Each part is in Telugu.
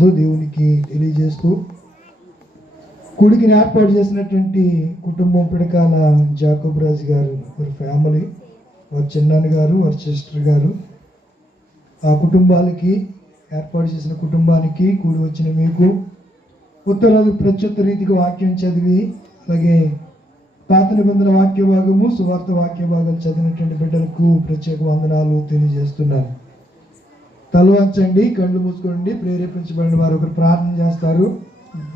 వందనాలు దేవునికి తెలియజేస్తూ కుడికిని ఏర్పాటు చేసినటువంటి కుటుంబం పిడకాల జాకబ్రాజ్ గారు వారి ఫ్యామిలీ వారి చిన్నాన్న గారు వారి సిస్టర్ గారు ఆ కుటుంబాలకి ఏర్పాటు చేసిన కుటుంబానికి కూడి వచ్చిన మీకు ఉత్తరాలు ప్రత్యుత్త రీతికి వాక్యం చదివి అలాగే పాత నిబంధన వాక్య భాగము సువార్త వాక్య భాగాలు చదివినటువంటి బిడ్డలకు ప్రత్యేక వందనాలు తెలియజేస్తున్నాను. తలవంచండి కళ్ళు మూసుకోండి ప్రేరేపించబడిన వారు ఒకరు ప్రార్థన చేస్తారు.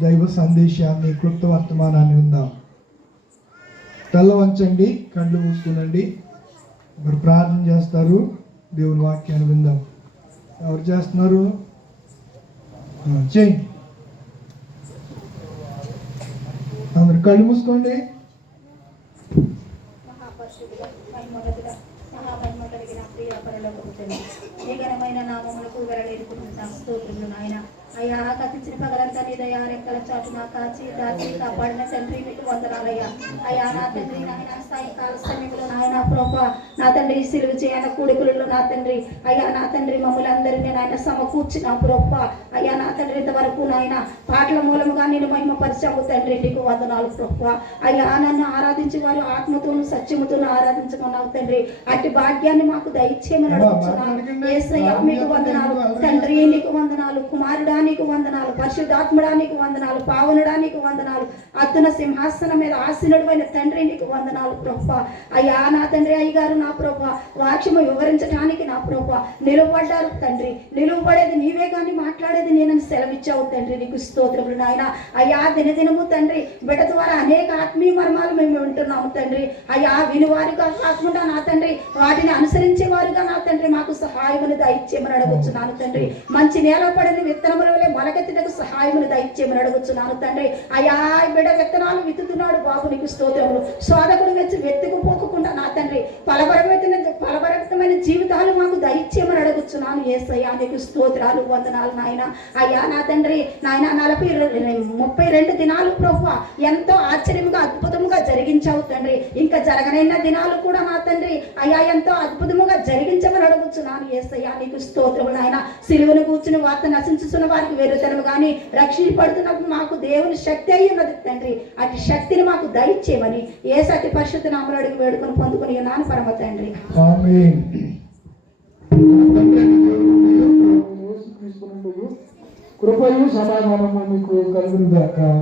దైవ సందేశాన్ని క్లుప్త వర్తమానాన్ని విందాం. తలవంచండి కళ్ళు మూసుకోనండి. ఒకరు ప్రార్థన చేస్తారు. దేవుని వాక్యాన్ని విందాం. ఎవరు చేస్తున్నారు? చేయండి. అందరు కళ్ళు మూసుకోండి. పరలోకపు తండ్రి, ఏ ఘనమైన నామములకు వెరలేరుకుంటున్నాం స్తోత్రములు నాయన. అయ్యా కథించిన పగలంతా నీ దయా రెక్కల చాటున కాచి దాచి కాపాడిన తండ్రి మీకు వందనాలయ్యా. అయ్యా నా తండ్రి నాయన సాయంకాల సమయంలో నాయన ప్రభా నా తండ్రి సిలువ చేయన కూడుకులలో నా తండ్రి. అయ్యా నా తండ్రి మమ్మల్ని అందరినీ నాయన సమకూర్చిన ప్రభా. అయ్యా నా తండ్రి ఇంతవరకు నాయన పాటల మూలముగా నేను మహిమపరిచావు తండ్రి నీకు వందనాలు ప్రభా. అయ్యా నన్ను ఆరాధించి వారు ఆత్మతోను సత్యముతోను ఆరాధించమన్నావు తండ్రి. అట్టి భాగ్యాన్ని మాకు దయచేయమని అడుగుతున్నాను. మీకు వందనాలు. తండ్రి నీకు వందనాలు. కుమారుడా నీకు వందనాలు పరిశుద్ధాత్ముడా నీకు వందనాలు పావనుడా నీకు వందనాలు అద్దున సింహాసనం మీద ఆసీనుడైన తండ్రి నీకు వందనాలు ప్రభా అయ్యా నా తండ్రి అయ్యగారు నా ప్రభా వాక్యము వివరించడానికి నా ప్రభా నిలువబడ్డారు తండ్రి. నిలువబడేది నీవే కానీ మాట్లాడేది నేనని సెలవిచ్చావు తండ్రి. నీకు స్తోత్రములు నాయన. అయ్యా దినదినము తండ్రి బిడ్డ ద్వారా అనేక ఆత్మీయ మర్మాలు మేము వింటున్నాము తండ్రి. అయ్యా వినివారుగా కాకుండా నా తండ్రి వాటిని అనుసరించేవారుగా నా తండ్రి మాకు సహాయమును దయచేయమని అడగొచ్చున్నాను తండ్రి. మంచి నేల పడిన విత్తనములు వలె మొలకెత్తుటకు సహాయమును దయచేయమని అడగొచ్చున్నాను తండ్రి. అయా బిడ విత్తనాలు విత్తుతున్నాడు బాబు నీకు స్తోత్రములు. శోధకుడు వచ్చి వెతుకుపోకుండా నా తండ్రి ఫలపరమైన దయచేయమని ఏసయ్యా నీకు స్తోత్రాలు వందనాలు నాయన. అయ్యా నా తండ్రి నాయన నలభై ముప్పై రెండు దినాలు ప్రభు ఎంతో ఆశ్చర్యంగా అద్భుతంగా జరిగించావు తండ్రి. ఇంకా జరగనైన దినాలు కూడా నా తండ్రి. అయ్యా ఎంతో అద్భుతముగా జరిగించమని అడుగుచున్నాను ఏసయ్యా నీకు స్తోత్రము నాయన. సిలువను కూర్చుని వార్త నశించుతున్న వారికి వెరుతనము కానీ రక్షించబడుతున్నప్పుడు మాకు దేవుని శక్తి అయి ఉన్నది తండ్రి. అటు శక్తిని మాకు దయచేయమని ఏ సతి పరిశుద్ధ నామలు అడిగి వేడుకొని పొందుకుని నాన్న పరమ తండ్రి. Rupa yu sama ngomong-ngomong.